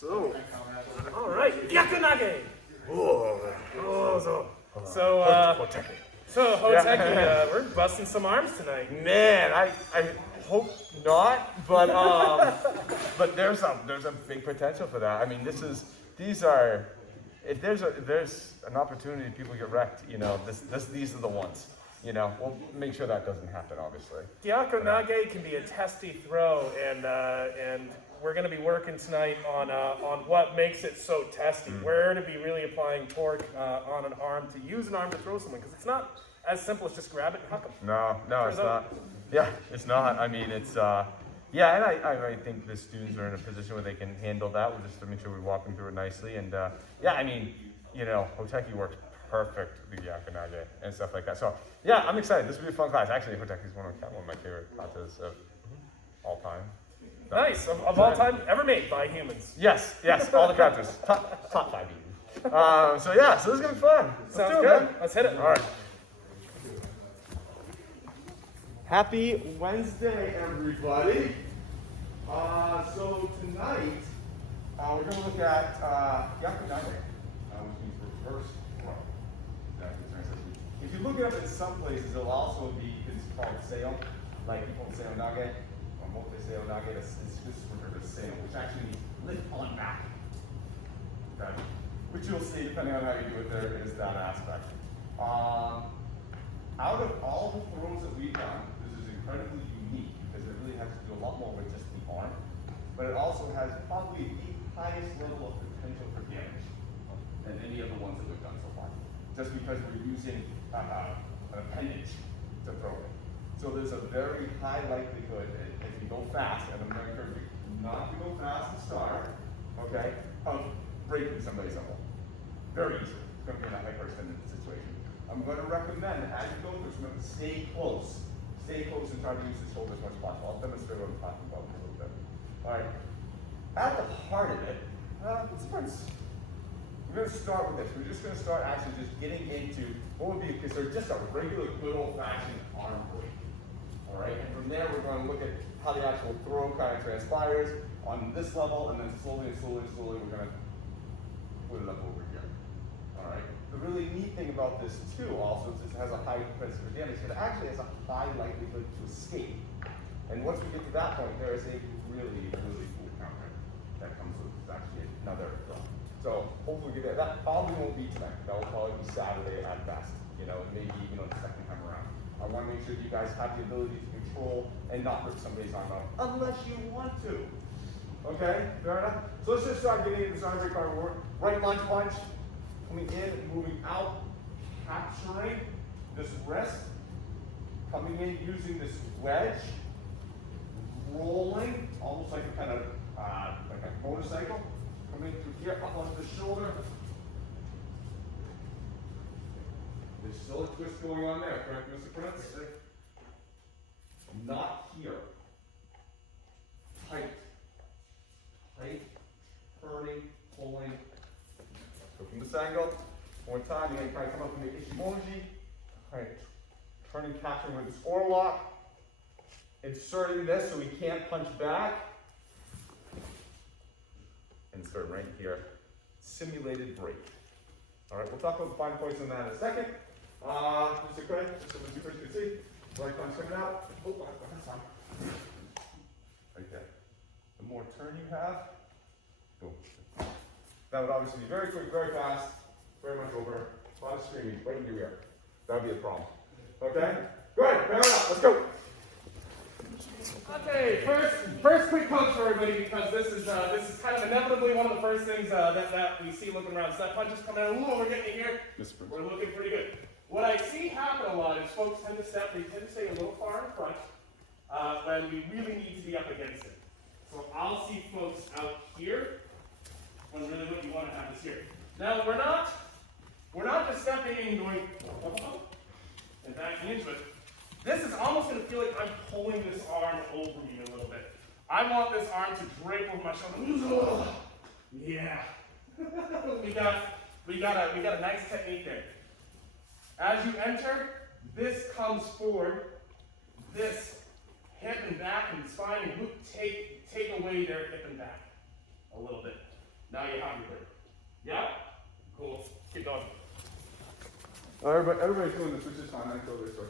So, all right, Gyaku Nage. So Hoteki, we're busting some arms tonight. Man, I hope not, but there's a big potential for that. I mean, these are if there's an opportunity people get wrecked, these are the ones. We'll make sure that doesn't happen, obviously. Gyaku Nage can be a testy throw, and we're going to be working tonight on what makes it so testy. Where to be really applying torque on an arm to use an arm to throw someone, because it's not as simple as just grab it and huck them. No, it's not. Yeah, it's not. I mean, it's yeah, and I think the students are in a position where they can handle that. We'll just to make sure we walk them through it nicely, and yeah, I mean, Hoteki works perfect with Gyaku Nage and stuff like that. So yeah, I'm excited. This will be a fun class. Actually, Hoteki is one of my favorite classes of all time. Nice, of all time ever made by humans. Yes, all the characters, top 5 even. So yeah, so this is gonna be fun. Sounds good. Let's hit it. All right. Happy Wednesday, everybody. So tonight we're gonna look at Gyaku Nage, which means reverse throw. If you look it up in some places, it'll also be called Seo, like people Seo Nage. Seo Nage, this is referred to Seo, which actually means lift on back. Okay? Which you'll see, depending on how you do it, there is that aspect. Out of all the throws that we've done, this is incredibly unique because it really has to do a lot more with just the arm, but it also has probably the highest level of potential for damage than any of the ones that we've done so far. Just because we're using an appendage to throw it. So there's a very high likelihood, if you go fast, and I'm going to encourage you not to go fast to start, okay, of breaking somebody's elbow. Very easily. It's going to be in a hyperextended situation. I'm going to recommend that as you go through this, stay close. Stay close and try to use the shoulder as much as possible. I'll demonstrate what I'm talking about in a little bit. All right. At the heart of it, we're going to start with this. We're just going to start actually just getting into what would be considered just a regular good old-fashioned arm break. All right, and from there we're going to look at how the actual throw kind of transpires on this level, and then slowly we're going to put it up over here. All right. The really neat thing about this too, also, is it has a high propensity for damage. It actually has a high likelihood to escape. And once we get to that point, there is a really cool counter that comes with actually another throw. So hopefully we get that. That probably won't be tonight. That will probably be Saturday at best. Maybe even the second time around. I want to make sure you guys have the ability to control and not rip somebody's arm out, unless you want to. Okay, fair enough? So let's just start getting into this arm break. Right lunge punch, coming in, moving out, capturing this wrist, coming in using this wedge, rolling, almost like a kind of like a motorcycle, coming through here, up onto the shoulder. There's still a twist going on there, correct, Mr. Prince? Not here. Tight, turning, pulling. So from this angle, one time, you're going to try to come up and make Ishimoji. All right, turning, capturing with this oarlock. Inserting this so we can't punch back. Insert right here. Simulated break. All right, we'll talk about the fine points on that in a second. Mr. Craig, just so you first can see. Right punch coming out. Oh, that's fine. Right there. The more turn you have, boom. That would obviously be very quick, very fast, very much over. A lot of screaming right in your ear. That would be a problem. Okay? Good, fair enough. Let's go. Okay, first quick punch for everybody, because this is kind of inevitably one of the first things that we see looking around. So that punch is coming out. Ooh, we're getting here. We're looking pretty good. What I see happen a lot is folks tend to stay a little far in front when we really need to be up against it. So I'll see folks out here when really what you want to have is here. Now we're not just stepping in and going and backing into it. This is almost going to feel like I'm pulling this arm over me a little bit. I want this arm to drape over my shoulder. Yeah. we got a nice technique there. As you enter, this comes forward. This hip and back and spine and glute take away their hip and back a little bit. Now you have your grip. Yeah? Cool. Keep going. Everybody's doing this, which is fine. I feel this way.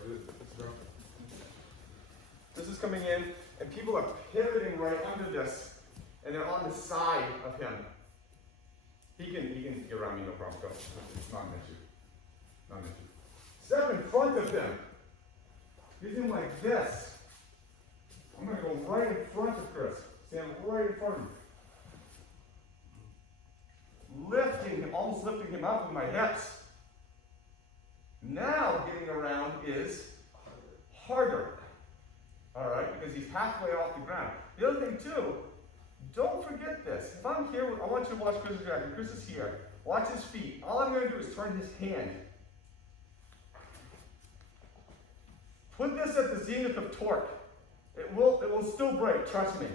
This is coming in, and people are pivoting right under this, and they're on the side of him. He can get around me, no problem. Go. It's not an issue. Not an issue. Step in front of him. He's in like this. I'm going to go right in front of Chris. Stand right in front of him. Lifting him, almost lifting him up with my hips. Now getting around is harder. All right, because he's halfway off the ground. The other thing too, don't forget this. If I'm here, I want you to watch Chris's reaction. Chris is here. Watch his feet. All I'm going to do is turn his hand. Put this at the zenith of torque. It will still break, trust me.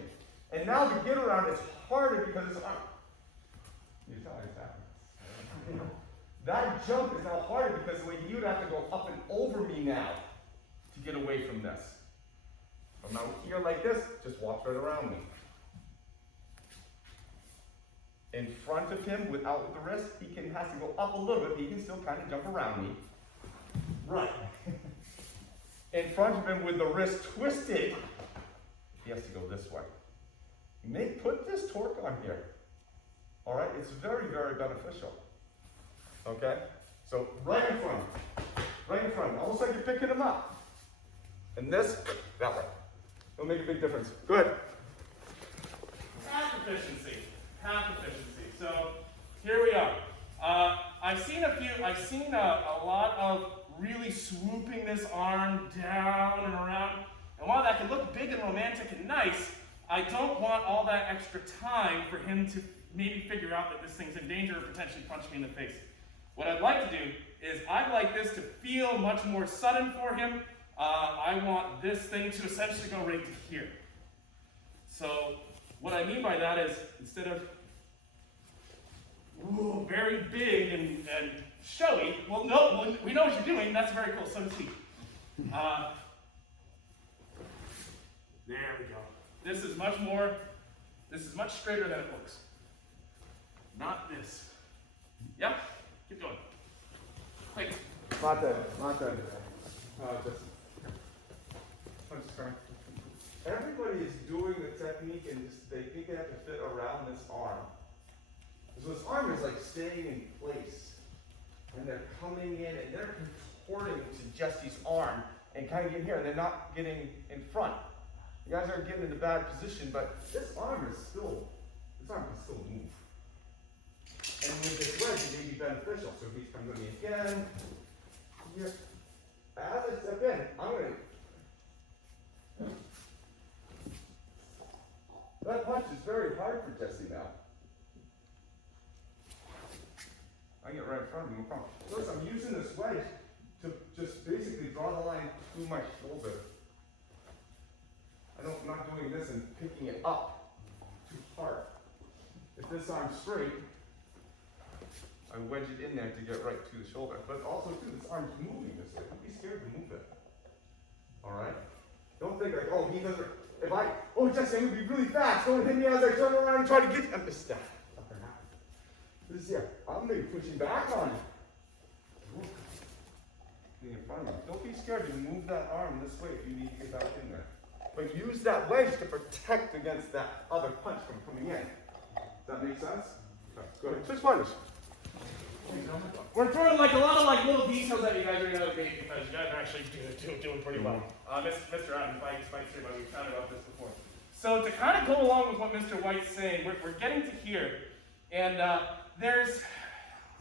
And now to get around is harder because his arm. You tell me it's happening. That jump is now harder because he would have to go up and over me now to get away from this. I'm out here like this, just walks right around me. In front of him, without the wrist, has to go up a little bit, but he can still kind of jump around me. Right. In front of him with the wrist twisted, he has to go this way. Put this torque on here. All right, it's very, very beneficial. Okay, so right in front, almost like you're picking him up. And this, that way. It'll make a big difference. Good. Half efficiency. So here we are. I've seen a lot of really swooping this arm down and around. And while that can look big and romantic and nice, I don't want all that extra time for him to maybe figure out that this thing's in danger or potentially punch me in the face. What I'd like to do is I'd like this to feel much more sudden for him. I want this thing to essentially go right to here. So what I mean by that is instead of very big and showy, well, no, we know what you're doing. That's very cool. So does he. There we go. This is much straighter than it looks. Not this. Yeah? Keep going. Quick. Not that. I'm just trying. Everybody is doing the technique and they think they have to fit around this arm. So this arm is like staying in place. And they're coming in and they're contorting to Jesse's arm and kind of getting here, and they're not getting in front. You guys aren't getting in a bad position, but this arm can still move. And with this wedge, it may be beneficial. So if he comes at me again, here, as I step in, I'm going to. That punch is very hard for Jesse now. I get right in front of him, no problem. Notice I'm using this wedge to just basically draw the line through my shoulder. I'm not doing this and picking it up too hard. If this arm's straight, I wedge it in there to get right to the shoulder. But also too, this arm's moving this way. Don't be scared to move it. Alright? Don't think like, he doesn't, Jesse, I'm gonna be really fast. Don't hit me as I turn around and try to get you. I'm just step. This is here. I'm gonna be pushing back on it. In front of me. Don't be scared to move that arm this way if you need to get back in there. But use that wedge to protect against that other punch from coming in. Does that make sense? Okay, go ahead. Switch partners. We're throwing like a lot of little details that you guys are gonna make because you guys are actually doing pretty well. Mr. Adams, Mike say, but we've chatted about this before. So to kind of go along with what Mr. White's saying, we're getting to here, and there's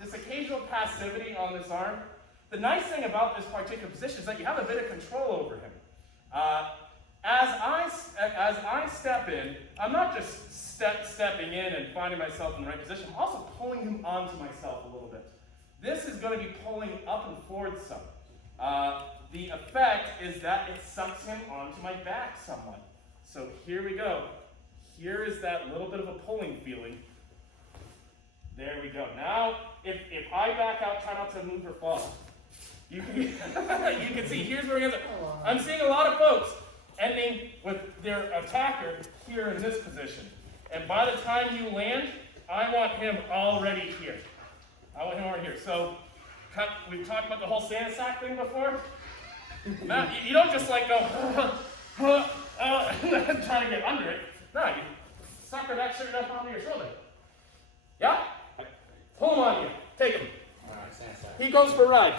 this occasional passivity on this arm. The nice thing about this particular position is that you have a bit of control over him. As I step in, I'm not just stepping in and finding myself in the right position. I'm also pulling him onto myself a little bit. This is going to be pulling up and forward some. The effect is that it sucks him onto my back somewhat. So here we go. Here is that little bit of a pulling feeling. There we go. Now, if I back out, try not to move or fall. You can see, here's where he ends up. I'm seeing a lot of folks ending with their attacker here in this position. And by the time you land, I want him already here. I want him already here. So, we've talked about the whole Santa sack thing before. Now, you don't just like go, and try to get under it. No, you sucker that shirt up onto your shoulder. Yeah? Pull him on you. Take him. He goes for a ride.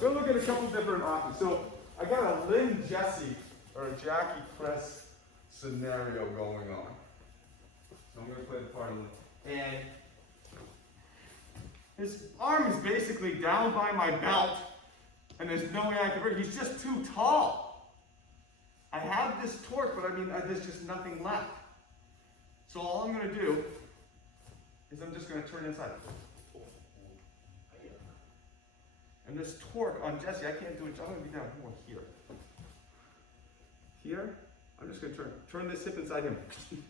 Go look at a couple different options. So I got a Lynn Jesse or a Jackie Chris scenario going on. So I'm going to play the part of it. And his arm is basically down by my belt, and there's no way I can break. He's just too tall. I have this torque, but I mean, there's just nothing left. So all I'm going to do is I'm just going to turn inside. And this torque on Jesse, I can't do it. I'm going to be down more here. Here, I'm just going to turn this hip inside him. Just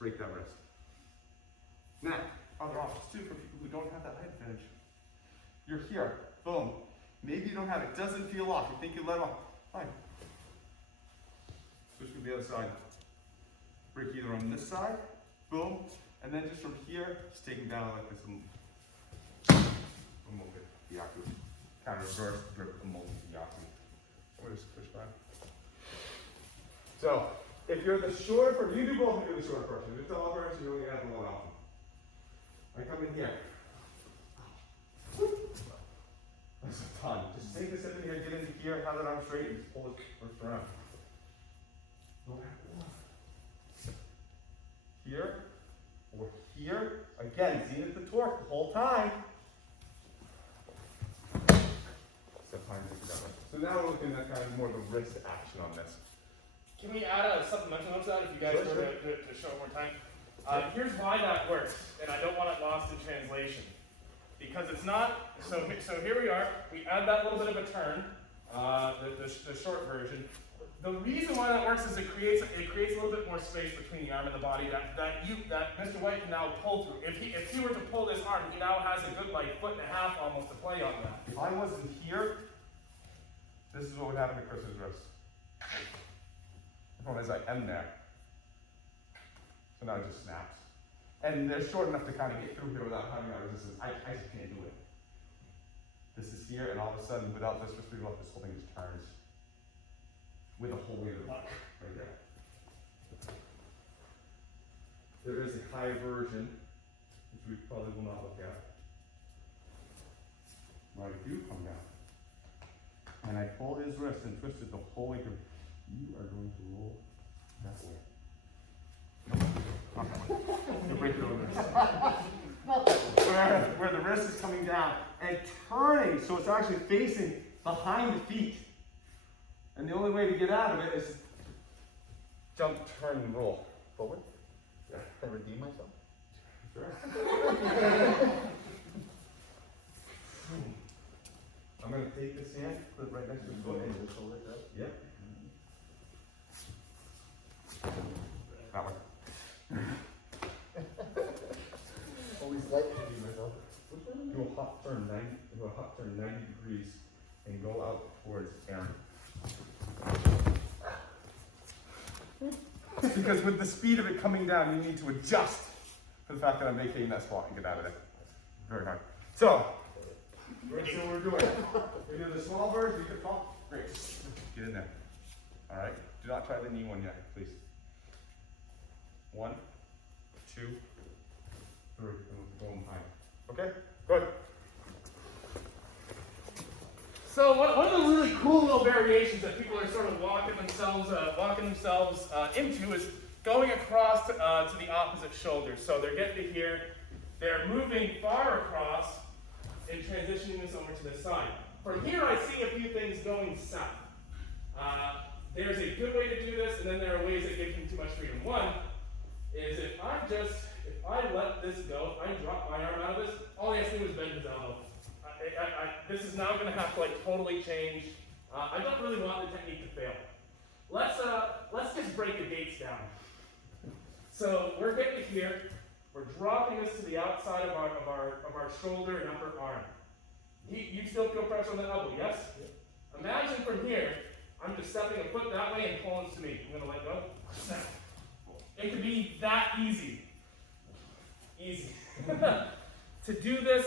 break that wrist. Now, other options too for people who don't have that height advantage. You're here, boom. Maybe you don't have it. Doesn't feel off. You think you let off. Fine. Switch to the other side. Break either on this side, boom, and then just from here, just take him down like this. Move it. Gyaku. Kind of reverse grip and move Gyaku. We'll just push back. So, if you're the shorter person, you do both if you're the shorter person. If you're the taller person, you only have one option. I come in here. That's a ton. Just take this in here, get into here, have that arm straight, and just pull it first around. Here, or here. Again, zenith the torque the whole time. So now we're looking at kind of more of a wrist action on this. Can we add a supplemental note to that if you guys were to show it more time? Here's why that works, and I don't want it lost in translation. Because it's not, so here we are, we add that little bit of a turn, the short version. The reason why that works is it creates a little bit more space between the arm and the body that Mr. White can now pull through. If he were to pull this arm, he now has a good like foot and a half almost to play on that. If I wasn't here, this is what would happen to Chris's wrist. The problem is I am there. So now it just snaps. And they're short enough to kind of get through here without having that resistance. I just can't do it. This is here, and all of a sudden, without this wrist being off, this whole thing just turns. With a whole weight of the body right there. There is a high version, which we probably will not look at. Where I do come down. And I pull his wrist and twist it the whole way through. You are going to roll that way. Not that way. You'll break your own wrist. Not that way. Where the wrist is coming down and turning, so it's actually facing behind the feet. And the only way to get out of it is jump, turn, and roll. Forward. Yeah. Can I redeem myself? Sure. I'm going to take this hand, put it right next to his foot. Yep. That way. Always like to redeem myself. Do a hot turn 90 degrees and go out towards Aaron. Because with the speed of it coming down, you need to adjust for the fact that I'm vacating that spot and get out of there. Very hard. So, let's see what we're doing. We do the small version, you can fall. Great. Get in there. Alright? Do not try the knee one yet, please. 1, 2, 3. And we'll go behind. Okay? Good. So one of the really cool little variations that people are sort of walking themselves into is going across to the opposite shoulder. So they're getting to here, they're moving far across and transitioning this over to the side. From here, I see a few things going south. There's a good way to do this, and then there are ways that give him too much freedom. One is if I let this go, if I drop my arm out of this, all he has to do is bend his elbow. This is now going to have to like totally change. I don't really want the technique to fail. Let's just break the gates down. So we're getting to here. We're dropping this to the outside of our shoulder and upper arm. You still feel pressure on the elbow, yes? Yep. Imagine from here, I'm just stepping a foot that way and pulling to me. I'm going to let go. It could be that easy. easy. To do this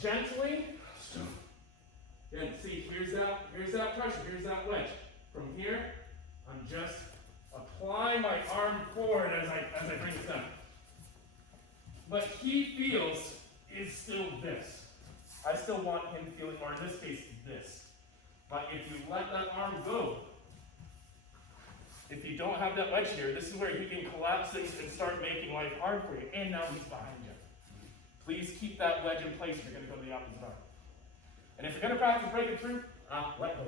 gently, and see, here's that pressure, here's that wedge. From here, I'm just applying my arm forward as I bring this down. What he feels is still this. I still want him feeling, or in this case, this. But if you let that arm go, if you don't have that wedge here, this is where he can collapse things and start making life hard for you. And now he's behind you. Please keep that wedge in place if you're going to go to the opposite arm. And if you're going to practice breaking through, let go.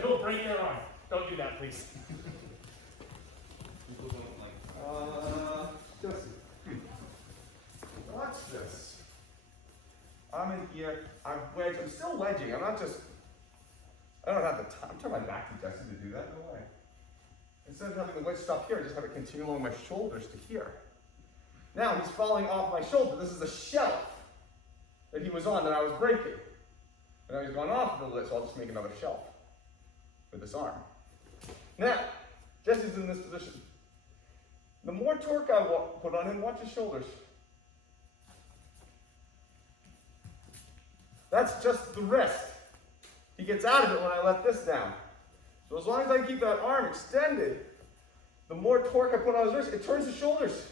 Don't break your arm. Don't do that, please. Jesse, watch this. I'm in here, I'm still wedging, I don't have the time, turn my back to Jesse to do that, no way. Instead of having the wedge stop here, I just have it continue along my shoulders to here. Now he's falling off my shoulder. This is a shelf that he was on that I was breaking. And now he's gone off a little bit, so I'll just make another shelf with this arm. Now, Jesse's in this position. The more torque I put on him, watch his shoulders. That's just the wrist. He gets out of it when I let this down. So as long as I keep that arm extended, the more torque I put on his wrist, it turns his shoulders.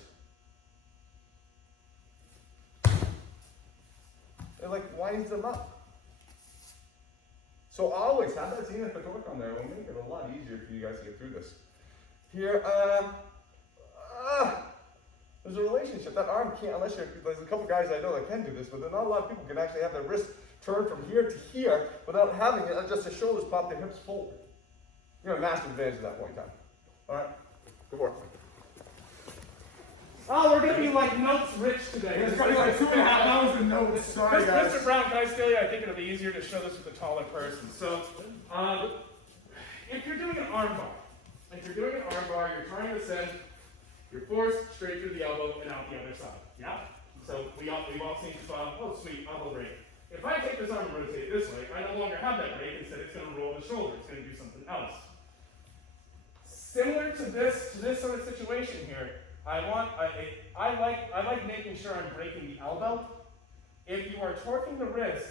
It like winds them up. So always have that zenith torque on there. It will make it a lot easier for you guys to get through this. Here, there's a relationship. That arm can't, unless there's a couple guys I know that can do this, but not a lot of people can actually have their wrist turn from here to here without having it, just their shoulders pop, their hips forward. You have a massive advantage at that point in time. All right, go for it. Oh, we're going to be like notes rich today. It's going to be like 2.5 hours of notes. Sorry, guys. Mr. Brown, can I steal you? I think it'll be easier to show this with a taller person. So, if you're doing an arm bar, you're trying to send your force straight through the elbow and out the other side. Yeah? So we've all seen this oh sweet, elbow break. If I take this arm and rotate it this way, I no longer have that break. Instead, it's going to roll the shoulder. It's going to do something else. Similar to this sort of situation here, I like making sure I'm breaking the elbow. If you are torquing the wrist,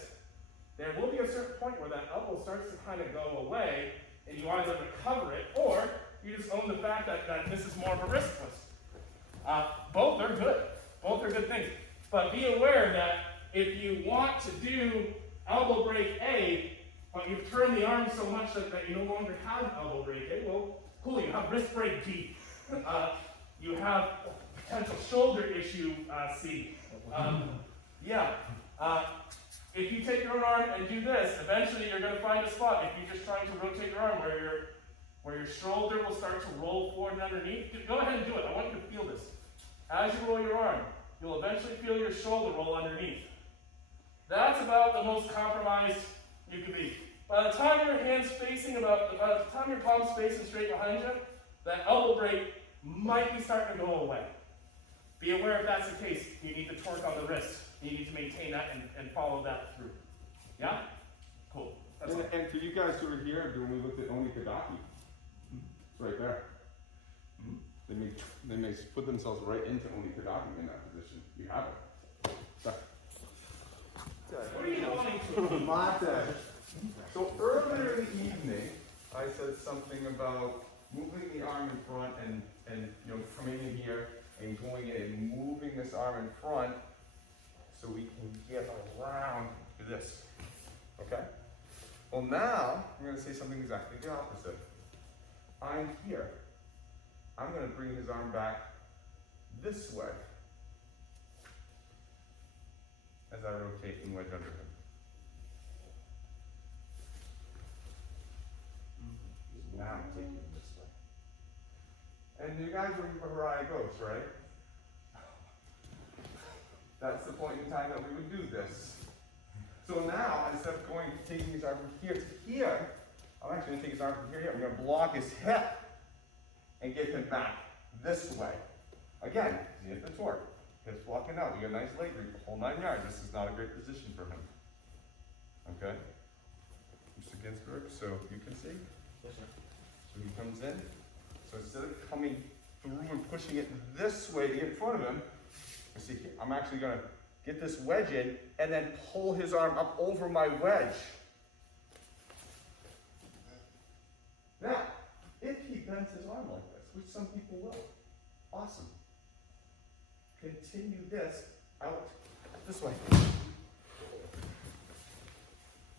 there will be a certain point where that elbow starts to kind of go away, and you either recover it, or you just own the fact that this is more of a wrist twist. Both are good. Both are good things. But be aware that if you want to do elbow break A, but you've turned the arm so much that you no longer have elbow break A, well, cool, you have wrist break D. You have potential shoulder issue C. If you take your own arm and do this, eventually you're going to find a spot, if you're just trying to rotate your arm, where your shoulder will start to roll forward and underneath. Go ahead and do it. I want you to feel this. As you roll your arm, you'll eventually feel your shoulder roll underneath. That's about the most compromised you can be. By the time your palm's facing straight behind you, that elbow break might be starting to go away. Be aware if that's the case, you need the torque on the wrist. You need to maintain that and follow that through. Yeah? Cool. And for you guys who are here, when we looked at Onikadaki, it's right there. They may put themselves right into Onikadaki in that position. You have it. What are you wanting to? Mate. So earlier in the evening, I said something about moving the arm in front and coming in here and going in and moving this arm in front so we can get around to this. Okay? Well, now I'm going to say something exactly the opposite. I'm here. I'm going to bring his arm back this way as I rotate and wedge under him. Now I'm taking him this way. And you guys remember where I goes, right? That's the point in time that we would do this. So now, instead of taking his arm from here to here, I'm actually going to take his arm from here to here. I'm going to block his hip and get him back this way. Again, zenith the torque. Hips walking out. We got a nice leg reach, the whole 9 yards. This is not a great position for him. Okay? Just against grip, so you can see. Yes, sir. So he comes in. So instead of coming through and pushing it this way to get in front of him, You see, I'm actually gonna get this wedge in and then pull his arm up over my wedge. Now, if he bends his arm like this, which some people will, awesome. Continue this out this way.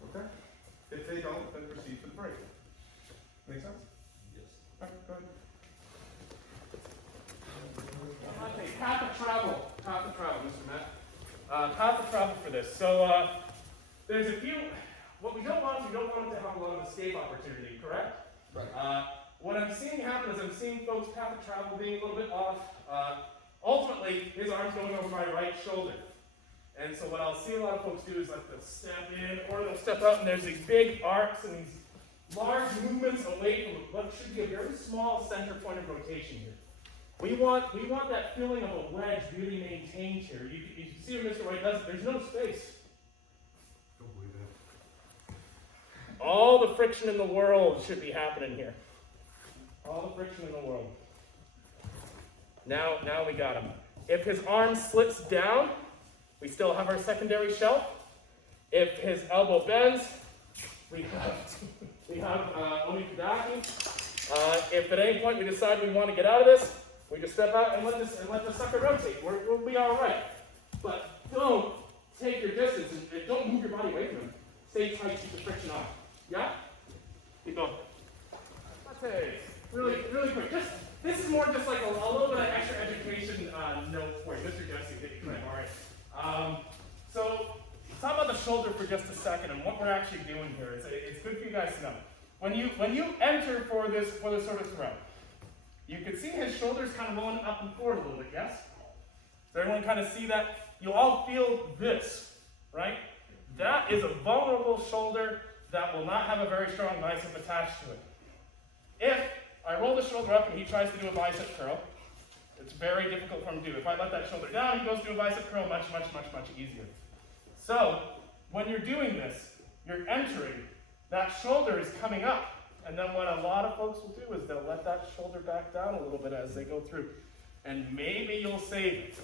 Okay? If they don't, then proceed to the break. Make sense? Yes. All right, go ahead. Okay, path of travel, Mr. Matt. Path of travel for this. So there's a few. What we don't want is we don't want it to have a lot of escape opportunity. Correct? Right. What I'm seeing happen is I'm seeing folks' path of travel being a little bit off. Ultimately, his arm's going over my right shoulder. And so what I'll see a lot of folks do is like they'll step in or they'll step out and there's these big arcs and these large movements away from what should be a very small center point of rotation here. We want that feeling of a wedge really maintained here. You can see what Mr. White does. There's no space. Don't believe that. All the friction in the world should be happening here. All the friction in the world. Now we got him. If his arm slits down, we still have our secondary shelf. If his elbow bends, we have omikudaki. If at any point we decide we want to get out of this, we just step out and let the sucker rotate. We'll be all right. But don't take your distance and don't move your body away from him. Stay tight, keep the friction on. Yeah? Keep going. Okay. Really quick. This is more just like a little bit of extra education note for you. Mr. Jesse, all right. So talk about the shoulder for just a second and what we're actually doing here. It's good for you guys to know. When you enter for this sort of throw, you can see his shoulders kind of rolling up and forward a little bit, yes? Does everyone kind of see that? You all feel this, right? That is a vulnerable shoulder that will not have a very strong bicep attached to it. If I roll the shoulder up and he tries to do a bicep curl, it's very difficult for him to do. If I let that shoulder down, he goes to do a bicep curl much easier. So, when you're doing this, you're entering, that shoulder is coming up. And then what a lot of folks will do is they'll let that shoulder back down a little bit as they go through. And maybe you'll save it.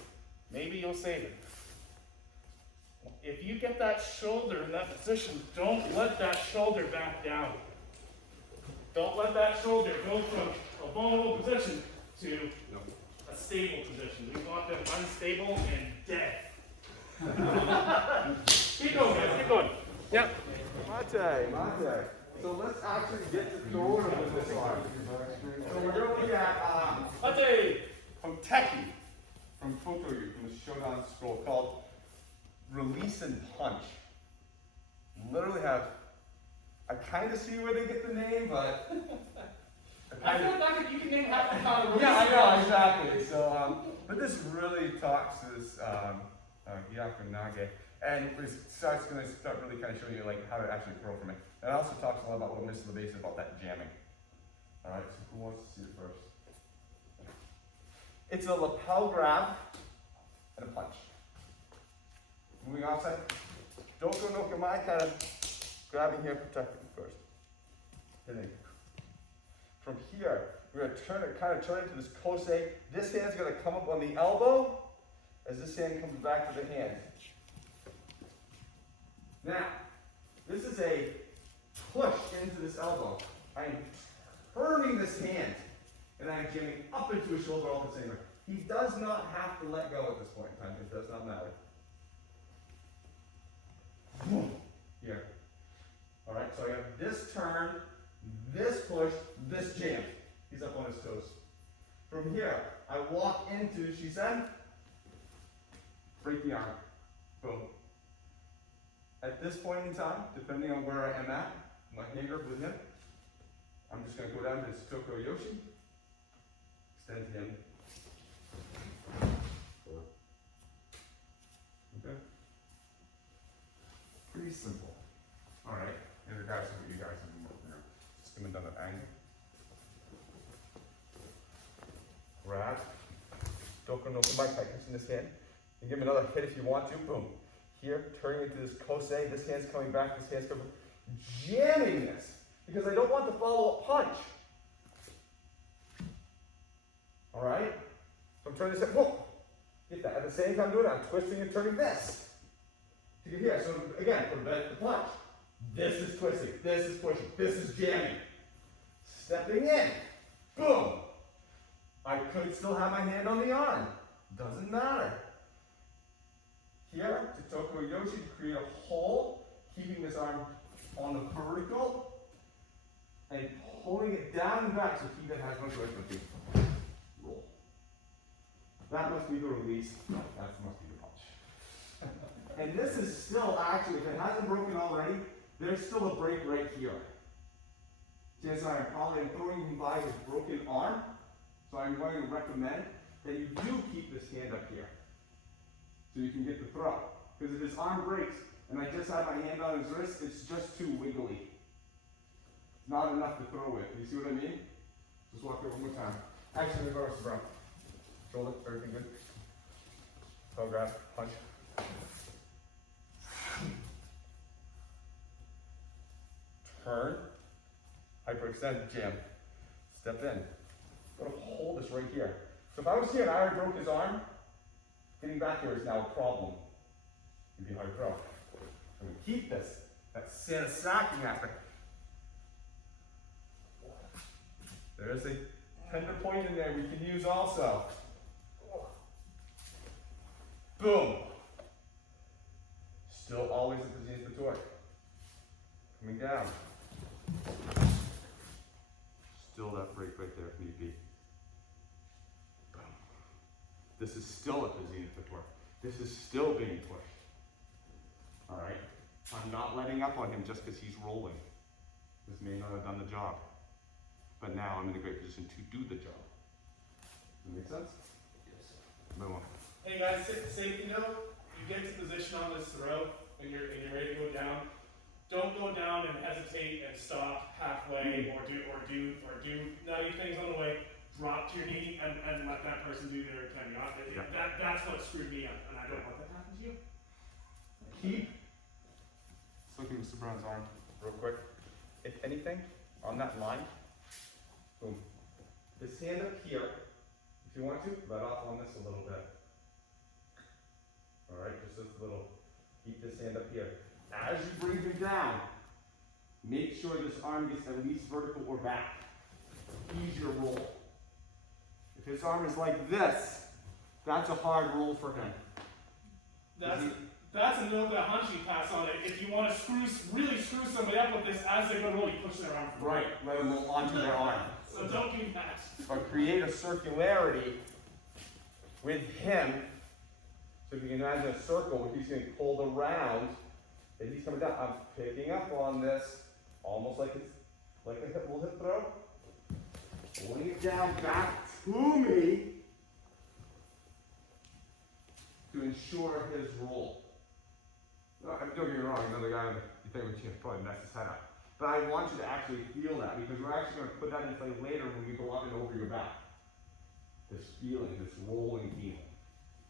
Maybe you'll save it. If you get that shoulder in that position, don't let that shoulder back down. Don't let that shoulder go from a vulnerable position to a stable position. We want them unstable and dead. Keep going, guys, keep going. Yeah. Mate. So let's actually get to going with this arm. So we're going to look at Mate. Hoteki from Kotoyu, from the Shodan scroll, called Release and Punch. Literally I kind of see where they get the name, but I feel like you can name half the time. yeah, I know, exactly. So, but this really talks to this Gyaku Nage, and it's going to start really kind of showing you like how to actually throw from it. And it also talks a lot about what Mr. LeBase said about that jamming. All right, so who wants to see it first? It's a lapel grab and a punch. Moving outside. Doko no Kamai, kind of grabbing here, protecting first. Hitting. From here, we're going to turn it into this kosei. This hand's going to come up on the elbow as this hand comes back to the hand. Now, this is a push into this elbow. I am turning this hand and I am jamming up into his shoulder all the same way. He does not have to let go at this point in time. It does not matter. Here. All right, so I have this turn, this push, this jam. He's up on his toes. From here, I walk into Shisen, break the arm. Boom. At this point in time, depending on where I am at, my hanger with him, I'm just going to go down to his Toko Yoshi, extend him. Okay? Pretty simple. All right, in regards to what you guys have been working on. Just come down that angle. Grab. Doko no Kamai tightness in this hand. You give him another hit if you want to. Boom. Here, turning into this kosei. This hand's coming back. This hand's coming. Jamming this because I don't want the follow-up punch. All right. So I'm turning this. Whoa. Get that. At the same time doing it, I'm twisting and turning this to get here. So again, prevent the punch. This is twisting, this is pushing, this is jamming. Stepping in, boom. I could still have my hand on the arm. Doesn't matter. Here, to Toko Yoshi, to create a hole, keeping this arm on the vertical, and pulling it down and back so keep it as much away from the feet. Roll. That must be the release. That must be the punch. And this is still actually, if it hasn't broken already, there's still a break right here. Chances are I'm probably throwing him by his broken arm, so I'm going to recommend that you do keep this hand up here, so you can get the throw. Because if his arm breaks, and I just have my hand on his wrist, it's just too wiggly. Not enough to throw with. You see what I mean? Just walk it one more time. Actually, reverse the front. Shoulder, everything good? Toe grab, punch. Turn, hyperextend, jam, step in. Gotta hold this right here. So if I was here and I already broke his arm, getting back here is now a problem. It'd be hard to throw. I'm gonna keep this, that stacking aspect. There's a tender point in there we can use also. Boom. Still always at the zenith of the torque. Coming down. Still that break right there if need be. Boom. This is still at the zenith of the torque. This is still being pushed. Alright? I'm not letting up on him just because he's rolling. This may not have done the job. But now I'm in a great position to do the job. Does that make sense? Yes. Move on. Hey guys, safety note, you get to position on this throw and you're ready to go down. Don't go down and hesitate and stop halfway or do nutty things on the way. Drop to your knee and let that person do their 10 yards. Yeah. That's what screwed me up, and I don't want that to happen to you. Keep. Let's look at Mr. Brown's arm real quick. If anything, on that line, boom. This hand up here, if you want to, let off on this a little bit. Alright, just a little. Keep this hand up here. As you bring him down, make sure this arm gets at least vertical or back. Ease your roll. If his arm is like this, that's a hard roll for him. That's a note that Hanshi pass on it. If you want to really screw somebody up with this, as they go roll, you push their arm forward. Right, let them roll onto their arm. So don't do that. But create a circularity with him. So if you can imagine a circle, he's getting pulled around, and he's coming down. I'm picking up on this, almost like it's like a little hip throw. Pulling it down back to me to ensure his roll. No, don't get me wrong, another guy, you think you probably mess his head up. But I want you to actually feel that, because we're actually going to put that in play later when we go up and over your back. This feeling, this rolling feeling.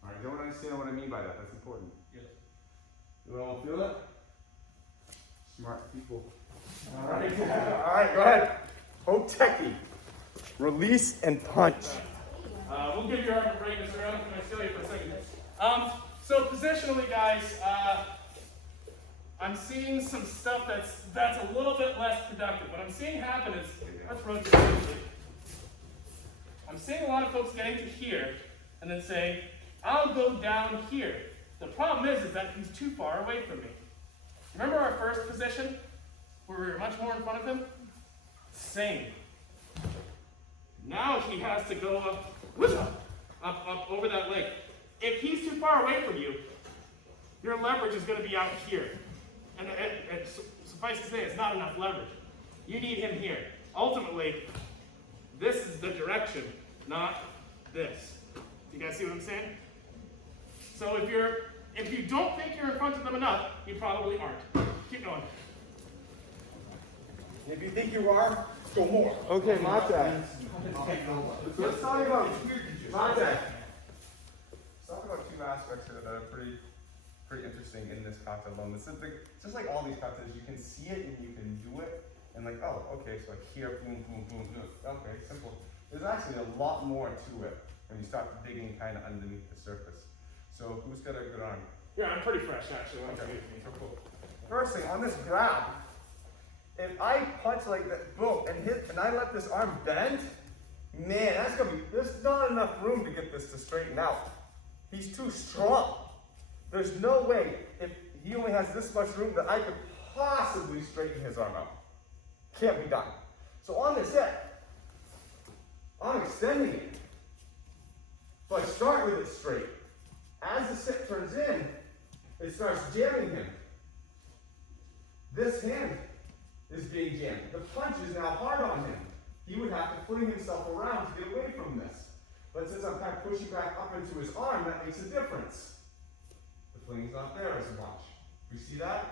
Alright, you don't understand what I mean by that, that's important. Yes. You all feel it? Smart people. Alright, alright, go ahead. Hoteki. Release and punch. We'll give your arm a break, Mr. Brown. Can I steal you for a second? So positionally, guys, I'm seeing some stuff that's a little bit less productive. What I'm seeing happen is, let's rotate quickly. I'm seeing a lot of folks getting to here and then saying, I'll go down here. The problem is that he's too far away from me. Remember our first position where we were much more in front of him? Same. Now he has to go up over that leg. If he's too far away from you, your leverage is going to be out here. And suffice to say, it's not enough leverage. You need him here. Ultimately, this is the direction, not this. Do you guys see what I'm saying? So if you don't think you're in front of them enough, you probably aren't. Keep going. If you think you are, go more. Okay, Mate. Let's talk about Mate. Let's talk about two aspects that are pretty interesting in this concept alone. It's just like all these concepts, you can see it and you can do it, and like, oh, okay, so like here, boom, boom, boom, boom. Okay, simple. There's actually a lot more to it. when you start digging kind of underneath the surface. So who's got a good arm? Yeah, I'm pretty fresh actually. Okay, so cool. First thing, on this grab, if I punch like that, boom, and hit, and I let this arm bend, man, that's gonna be, there's not enough room to get this to straighten out. He's too strong. There's no way, if he only has this much room, that I could possibly straighten his arm out. Can't be done. So on this hip, I'm extending it. So I start with it straight. As the sit turns in, it starts jamming him. This hand is being jammed. The punch is now hard on him. He would have to fling himself around to get away from this. But since I'm kind of pushing back up into his arm, that makes a difference. The fling's not there as much. You see that?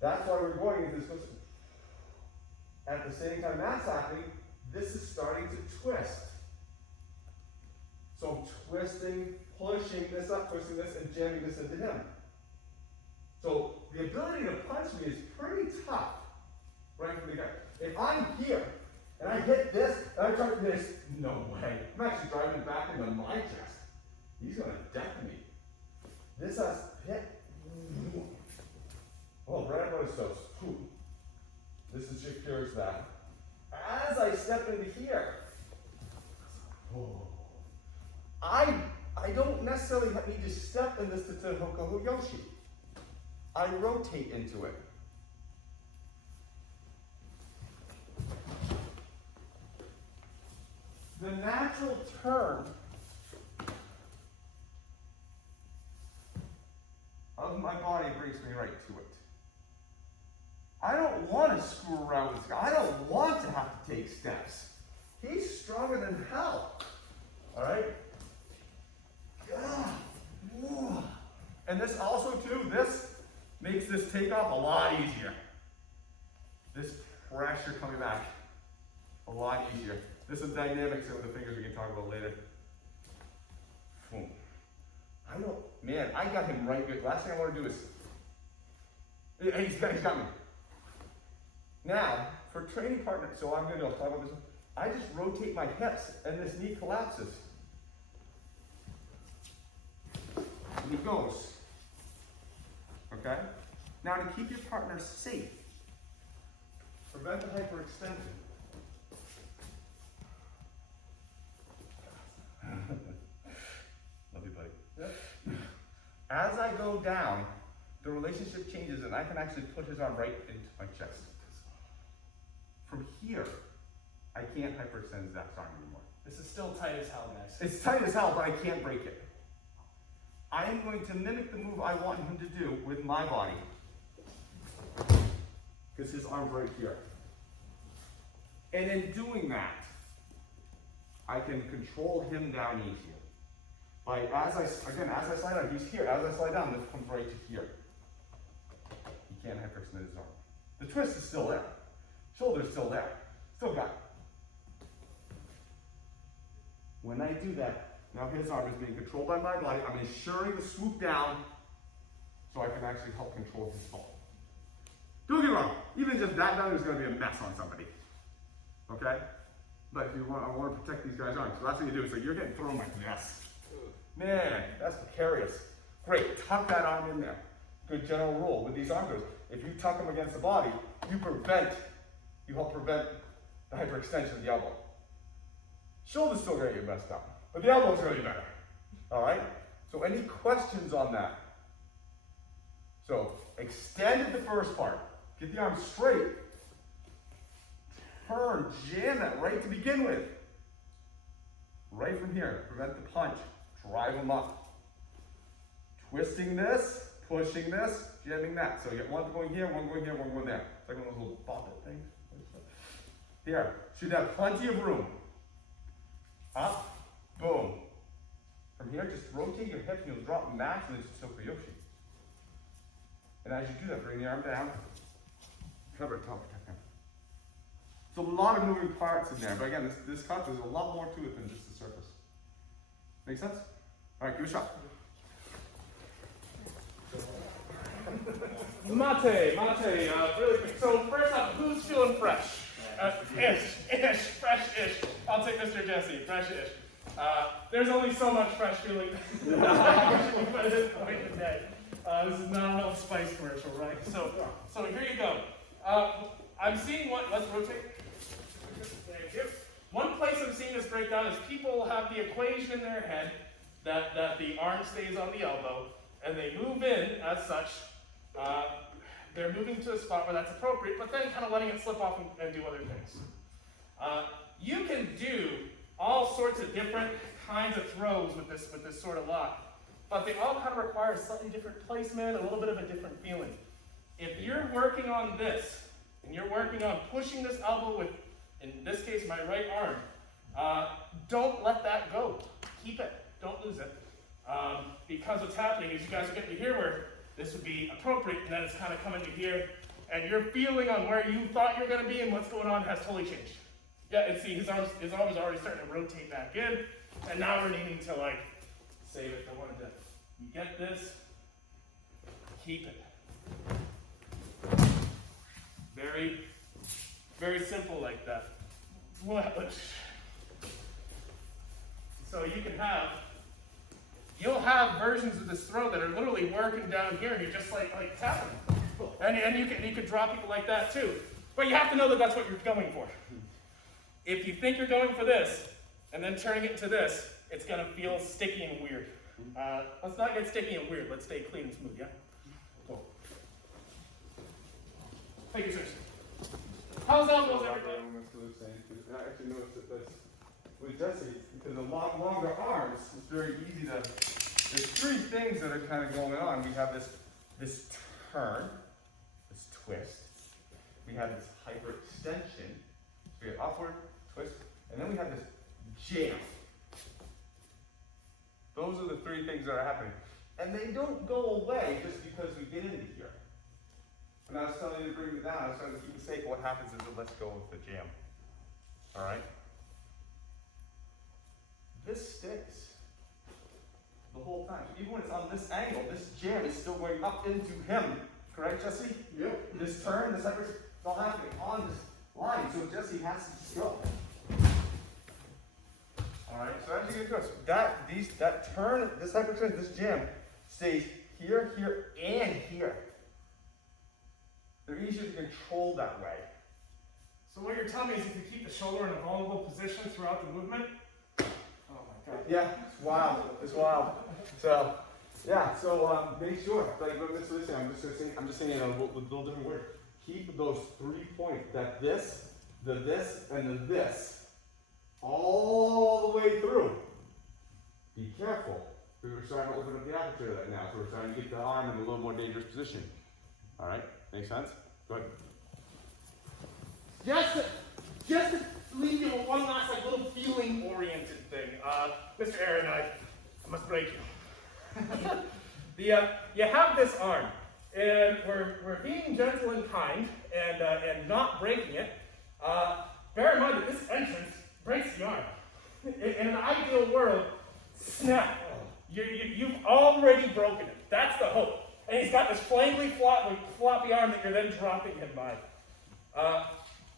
That's why we're going into this. At the same time that's happening, this is starting to twist. So I'm twisting, pushing this up, twisting this, and jamming this into him. So the ability to punch me is pretty tough, right from the get. If I'm here, and I hit this, and I try this, no way. I'm actually driving back into my chest. He's gonna deck me. This has hit. Oh, right on his toes. This is secures that. As I step into here, I don't necessarily need to step in this to Hokohu Yoshi. I rotate into it. The natural turn of my body brings me right to it. I don't want to screw around with this guy. I don't want to have to take steps. He's stronger than hell. All right? And this also, too, this makes this takeoff a lot easier. This pressure coming back, a lot easier. This is dynamics of the fingers we can talk about later. Boom. I got him right good. Last thing I want to do is, he's got me. Now, for training partners, so I'm going to talk about this. I just rotate my hips and this knee collapses. And he goes. Okay? Now to keep your partner safe, prevent the hyperextension. Love you, buddy. Yep. As I go down, the relationship changes and I can actually put his arm right into my chest. From here, I can't hyperextend Zach's arm anymore. This is still tight as hell, guys. It's tight as hell, but I can't break it. I am going to mimic the move I want him to do with my body. Because his arm's right here. And in doing that, I can control him down easier. As I slide down, he's here. As I slide down, this comes right to here. He can't hyperextend his arm. The twist is still there. Shoulder's still there. Still got it. When I do that, now his arm is being controlled by my body. I'm ensuring the swoop down so I can actually help control his fall. Don't get me wrong, even just that down is going to be a mess on somebody. Okay? But if you want, I want to protect these guys' arms. So that's what you do. So you're getting thrown like this. Man, that's precarious. Great, tuck that arm in there. Good general rule with these arm throws. If you tuck them against the body, you help prevent the hyperextension of the elbow. Shoulder's still going to get messed up, but the elbow's going to be better. All right? So any questions on that? So extended the first part. Get the arm straight. Turn, jam that right to begin with. Right from here, prevent the punch. Drive them up. Twisting this, pushing this, jamming that. So you get one going here, one going here, one going there. It's like one of those little bop-it things. Here, should have plenty of room. Up, boom. From here, just rotate your hips and you'll drop naturally to Sokoyoshi. And as you do that, bring the arm down. Cover it, top protect him. So a lot of moving parts in there, but again, this cut, there's a lot more to it than just the surface. Make sense? All right, give it a shot. Mate, really quick. So first up, who's feeling fresh? Fresh-ish. I'll take Mr. Jesse, fresh-ish. There's only so much fresh feeling by this point in the day. This is not an Old Spice commercial, right? So here you go. I'm seeing one, let's rotate. Thank you. One place I'm seeing this breakdown is people have the equation in their head that the arm stays on the elbow, and they move in as such. They're moving to a spot where that's appropriate, but then kind of letting it slip off and do other things. You can do all sorts of different kinds of throws with this sort of lock, but they all kind of require a slightly different placement, a little bit of a different feeling. If you're working on this, and you're working on pushing this elbow with, in this case, my right arm, don't let that go. Keep it. Don't lose it. Because what's happening is you guys are getting to here where this would be appropriate, and then it's kind of coming to here, and your feeling on where you thought you were going to be and what's going on has totally changed. Yeah, and see, his arm is already starting to rotate back in, and now we're needing to, like, save it for one of them. You get this, keep it. Very, very simple like that. So you can you'll have versions of this throw that are literally working down here, and you're just like tapping. And you can draw people like that too. But you have to know that that's what you're going for. If you think you're going for this, and then turning it into this, it's gonna feel sticky and weird. Let's not get sticky and weird, let's stay clean and smooth, yeah? Cool. Thank you, sir. How's elbows, everybody? I actually noticed that that's, with Jesse, because the longer arms, it's very easy to, there's three things that are kind of going on. We have this turn, this twist, we have this hyperextension, so we have upward, twist, and then we have this jam. Those are the three things that are happening. And they don't go away just because we get into here. When I was telling you to bring it down, I was trying to keep it safe. What happens is it lets go with the jam. All right? This sticks the whole time. So even when it's on this angle, this jam is still going up into him. Correct, Jesse? Yep. This turn, this hyper, it's all happening on this line. So Jesse has to just go. All right. So as you get across, that turn, this hyperturn, this jam stays here, here, and here. They're easier to control that way. So what you're telling me is if you keep the shoulder in a vulnerable position throughout the movement, oh my God. Yeah, it's wild. It's wild. So, yeah. So make sure. Like, listen. I'm just saying it with a little different word. Keep those 3 points. That this, the this, and the this, all the way through. Be careful. We're starting to open up the aperture of that now, so we're starting to get the arm in a little more dangerous position. All right. Make sense? Go ahead. Just to leave you with one last little feeling-oriented thing. Mr. Aaron, I must break you. You have this arm, and we're being gentle and kind, and not breaking it. Bear in mind that this entrance breaks the arm. In an ideal world, snap. You've already broken it. That's the hope. And he's got this flangly floppy arm that you're then dropping him by.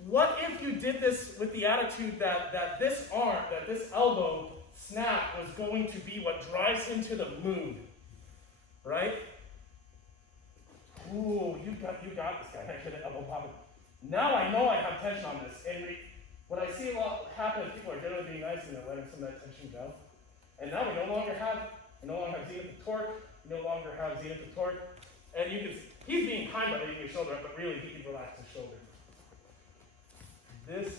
What if you did this with the attitude that this arm, that this elbow snap was going to be what drives him to the moon, right? Ooh, you got this guy. I should have elbow popping. Now I know I have tension on this, and what I see a lot happen is people are generally being nice and they're letting some of that tension go. And now we no longer have zenith of torque. We no longer have zenith of torque. And he's being kind by leaving his shoulder up, but really he can relax his shoulder. This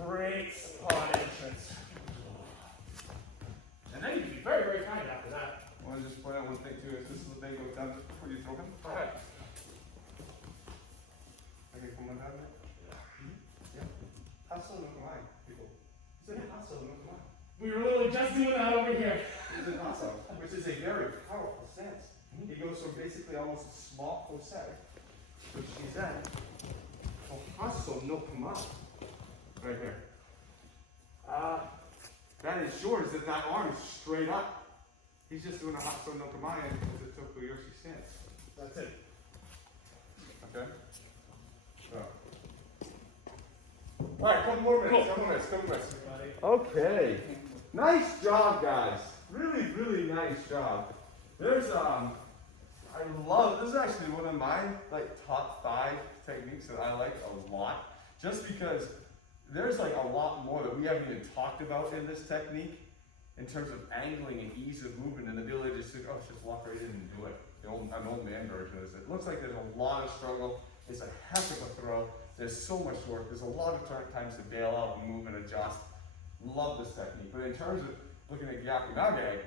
breaks upon entrance. And then you can be very, very kind after that. I want to just point out one thing too. Is this is the thing goes down just before you throw him? Go ahead. Okay, come on down there. Yeah. Hustle no come on, people. Is it hustle no come on? We were literally just doing that over here. It's an hustle, which is a very powerful stance. He goes from basically almost a small posset, which is that. Hustle no come on. Right here. That ensures that arm is straight up. He's just doing a hustle no come on because it took the Yoshi stance. That's it. Okay? So. Alright, couple more minutes. Cool. Couple minutes. Everybody. Okay. Nice job, guys. Really, really nice job. There's I love, this is actually one of my like top 5 techniques that I like a lot, just because there's like a lot more that we haven't even talked about in this technique in terms of angling and ease of movement and the ability to just, just walk right in and do it. An old man version of this. It looks like there's a lot of struggle. It's a heck of a throw. There's so much work. There's a lot of times to bail out and move and adjust. Love this technique. But in terms of looking at Gyaku Nage,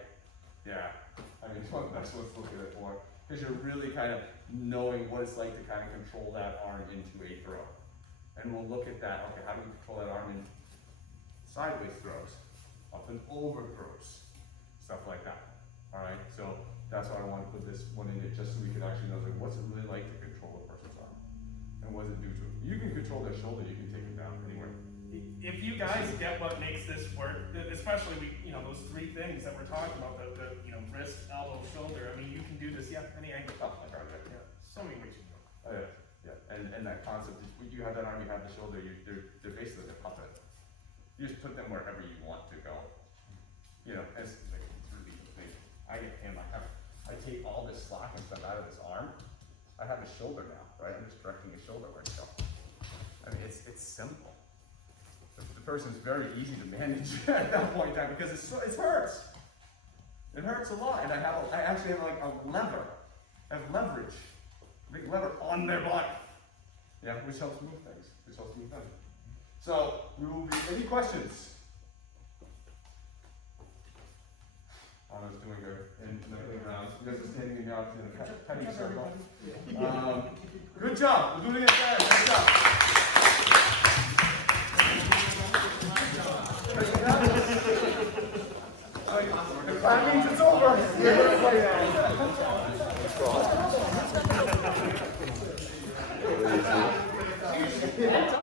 yeah, I mean, it's one of the best ones to look at it for, because you're really kind of knowing what it's like to kind of control that arm into a throw. And we'll look at that. Okay, how do we control that arm in sideways throws, up and over throws, stuff like that. All right, so that's why I want to put this one in it, just so we can actually know, like, what's it really like to control a person's arm, and what does it do to it. You can control their shoulder, you can take it down anywhere. If you guys get what makes this work, especially those 3 things that we're talking about, the wrist, elbow, shoulder. I mean, you can do this, any angle. Oh, I got it. Yeah, so many ways you can go. Oh, yeah. And that concept is, you have that arm, you have the shoulder, they're basically a puppet. You just put them wherever you want to go. It's really amazing. I get him, I take all this slack and stuff out of this arm. I have his shoulder now, right? I'm just directing his shoulder where to go. I mean, it's simple. The person's very easy to manage at that point in time, because it hurts. It hurts a lot, and I actually have like a lever. I have leverage, a big lever on their body. Yeah, which helps move things, which helps move them. So, any questions? Anna's doing her in the rounds. You guys are standing in out in a tiny circle. Good job. We're doing it again. Good job. That means it's over.